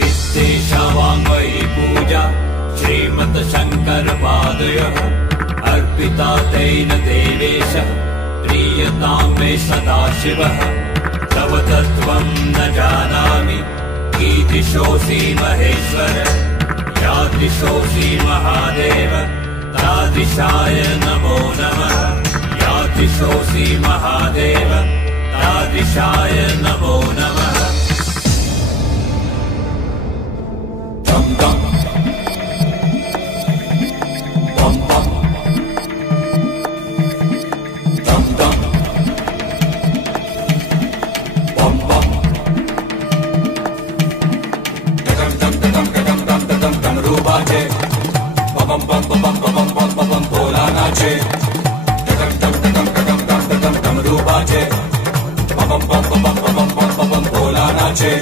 इत्येषा वाङ्मयी पूजा श्रीमत् शङ्करपादयोः अर्पिता तेन देवेश प्रीयतां मे सदाशिवः। तव तत्त्वं न जानामि कीदृशोऽसि महेश्वर, यादृशोऽसि महादेव तादृशाय नमो नमः। यादृशोऽसि महादेव तादृशाय नमो नमः। दम दम बम बम दम दम बम बम दम दम दम दम दम दम दम रूबाचे बम बम बम बम बम बम भोला नाचे। दम दम दम दम दम दम दम रूबाचे बम बम बम बम बम भोला नाचे।